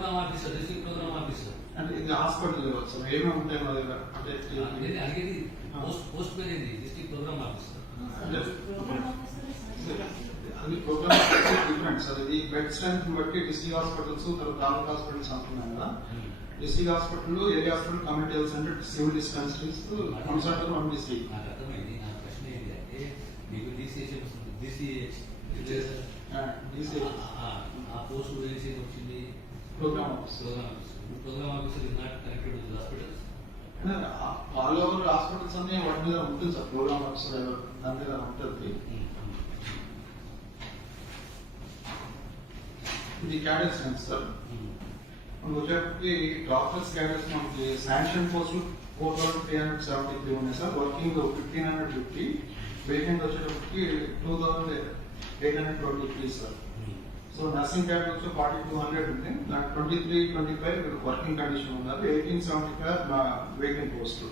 Programme officer, district programme officer అంటే ఇది hospital level sir, ఏమేమి ఉంటాయి మా దగ్గర అంటే అడిగేది పోస్ట్ పేరు ఏంది? District programme officer. అది ప్రోగ్రామ్ డిఫరెంట్ సార్. ఇది బెడ్ స్ట్రెంత్ బట్టి డిస్ట్రిక్ట్ హాస్పిటల్స్ తర్వాత తాలూకా హాస్పిటల్స్ అంటున్నాం కదా. District hospital, area hospital, community health centre, civil dispensaries, one centre, one district. నాకు అర్థమైంది. నా ప్రశ్న ఏంటి అంటే మీకు ఆ పోస్ట్ వచ్చింది programme officer. Programme officer is not connected with hospitals. All over hospitals అన్ని వాటి మీద ఉంటుంది సార్. ప్రోగ్రామ్ ఆఫీసర్ దాని మీద ఉంటుంది. ఇది క్యాడర్ స్ట్రెంత్ సార్. వచ్చేటప్పటికి డాక్టర్స్ క్యాడర్స్ మనకి శాంక్షన్ పోస్టులు 4,373 ఉన్నాయి సార్. వర్కింగ్ 1,550, వేకెంట్ వచ్చేటప్పటికి 2,823 సార్. సో నర్సింగ్ క్యాడర్ వచ్చి 4,200 ఉంది. నాకు 23, 25 వర్కింగ్ కండిషన్ ఉన్నారు. 1,875 వేకెంట్ పోస్టులు.